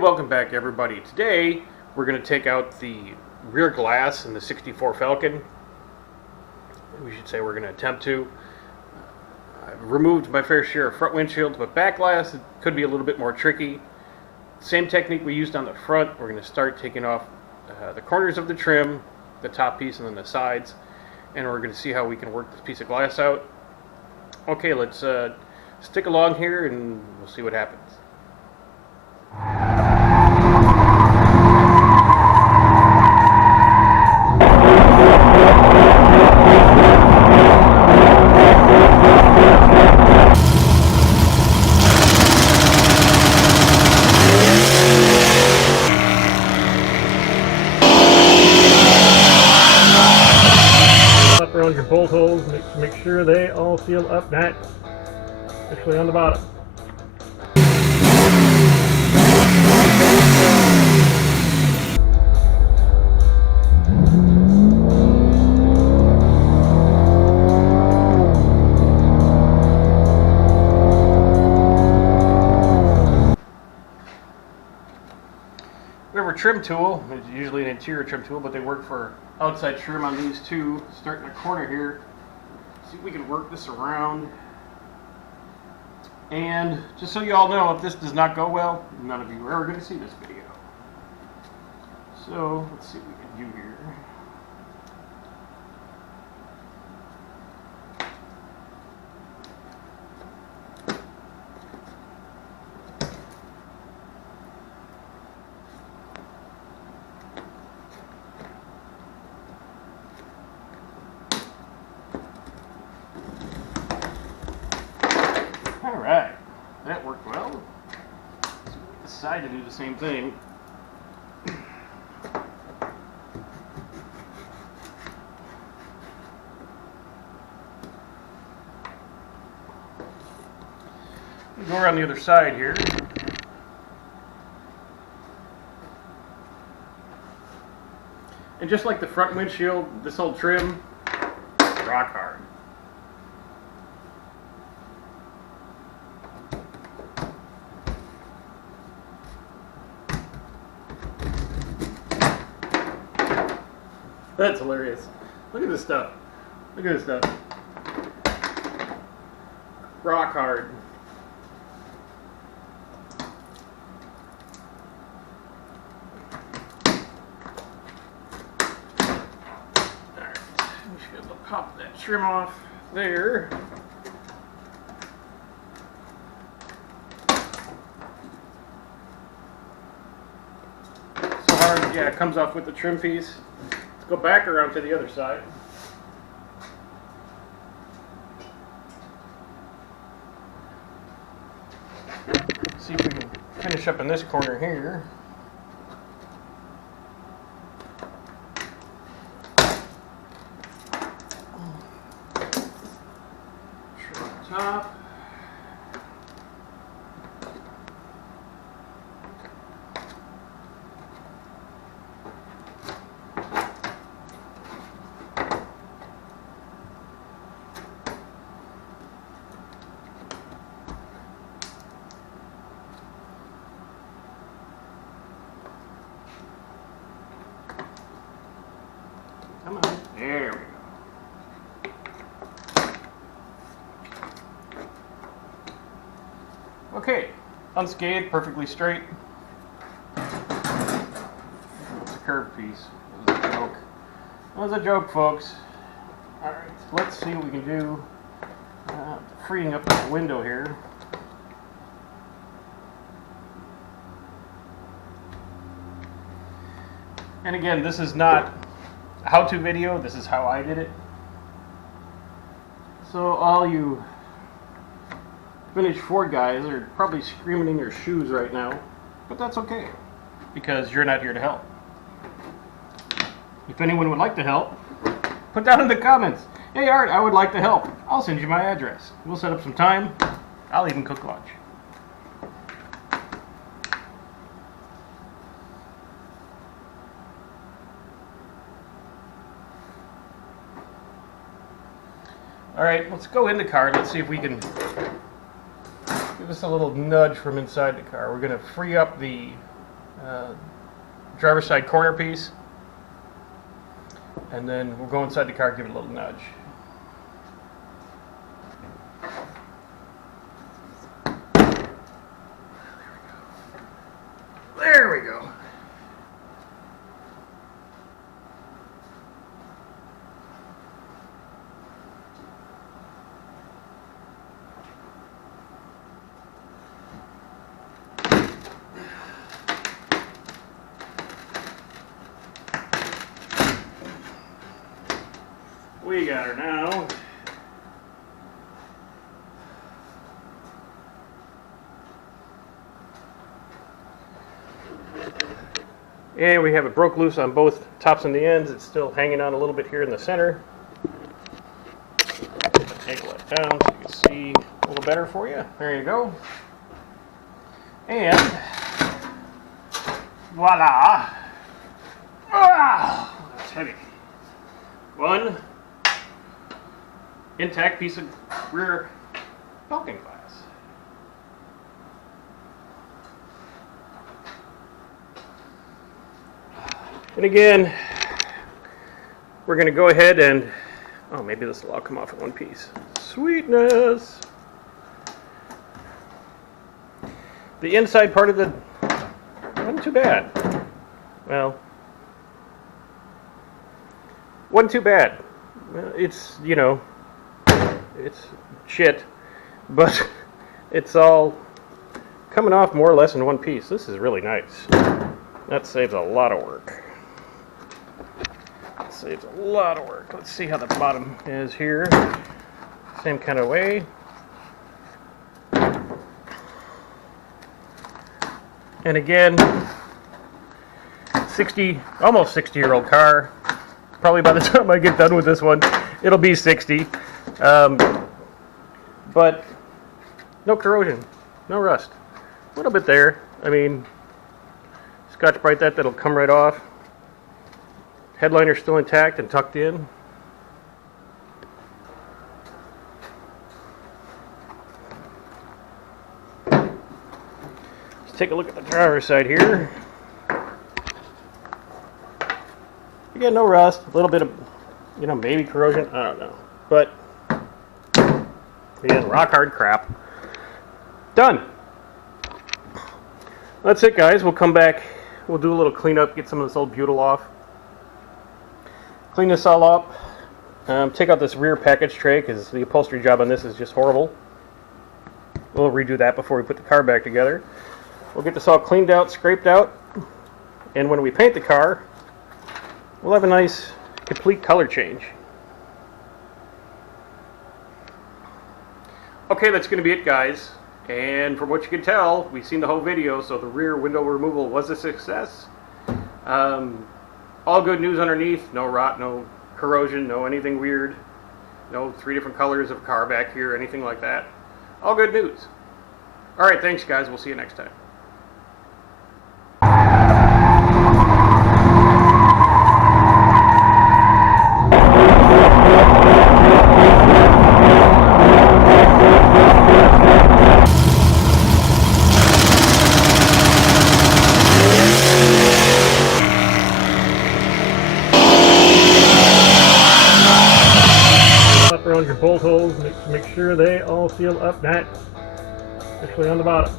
welcome back everybody. Today we're going to take out the rear glass in the 64 Falcon. We should say we're going to attempt to. I've removed my fair share of front windshields, but back glass it could be a little bit more tricky. Same technique we used on the front. We're going to start taking off the corners of the trim, the top piece, and then the sides, and we're going to see how we can work this piece of glass out. Okay, let's stick along here and we'll see what happens. Up around your bolt holes, make sure they all seal up nice, especially on the bottom. We have a trim tool. It's usually an interior trim tool, but they work for outside trim on these two. Starting the corner here. See if we can work this around. And just so you all know, if this does not go well, none of you are ever going to see this video. So let's see what we can do here. Alright, that worked well. Let's decide to do the same thing. Go around the other side here. And just like the front windshield, this whole trim is rock hard. That's hilarious. Look at this stuff. Look at this stuff. Rock hard. Alright, we should be able to pop that trim off there. So hard, yeah, it comes off with the trim piece. Go back around to the other side. See if we can finish up in this corner here. Trim the top. Come on. There we go. Okay. Unscathed, perfectly straight. It's a curved piece. It was a joke. It was a joke, folks. Alright, so let's see what we can do. Freeing up this window here. And again, this is not a how-to video, this is how I did it. So all you finished Ford guys are probably screaming in your shoes right now, but that's okay, because you're not here to help. If anyone would like to help, put down in the comments, hey Art, I would like to help. I'll send you my address. We'll set up some time. I'll even cook lunch. Alright, let's go in the car. Let's see if we can give us a little nudge from inside the car. We're going to free up the driver's side corner piece, and then we'll go inside the car, give it a little nudge. There we go. We got her now. And we have it broke loose on both tops and the ends. It's still hanging on a little bit here in the center. Angle it down so you can see a little better for you. There you go. And voila! Ah, that's heavy. One intact piece of rear falcon glass. And again, we're going to go ahead and, oh, maybe this will all come off in one piece. Sweetness! The inside part of the, wasn't too bad. Well, wasn't too bad. It's, you know, it's shit, but it's all coming off more or less in one piece. This is really nice. That saves a lot of work. That saves a lot of work. Let's see how the bottom is here. Same kind of way. And again, almost 60-year-old car. Probably by the time I get done with this one, it'll be 60. But no corrosion, no rust. A little bit there. I mean, Scotch-Brite that'll come right off. Headliner's still intact and tucked in. Let's take a look at the driver's side here. Again, no rust, a little bit of, you know, maybe corrosion, I don't know. But, again, rock hard crap. Done. That's it, guys. We'll come back, we'll do a little cleanup, get some of this old butyl off. Clean this all up. Take out this rear package tray because the upholstery job on this is just horrible. We'll redo that before we put the car back together. We'll get this all cleaned out, scraped out, and when we paint the car, we'll have a nice, complete color change. Okay, that's going to be it, guys. And from what you can tell, we've seen the whole video, so the rear window removal was a success. All good news underneath. No rot, no corrosion, no anything weird. No 3 different colors of car back here, anything like that. All good news. Alright, thanks, guys. We'll see you next time. Around your bolt holes, make sure they all seal up nice, especially on the bottom.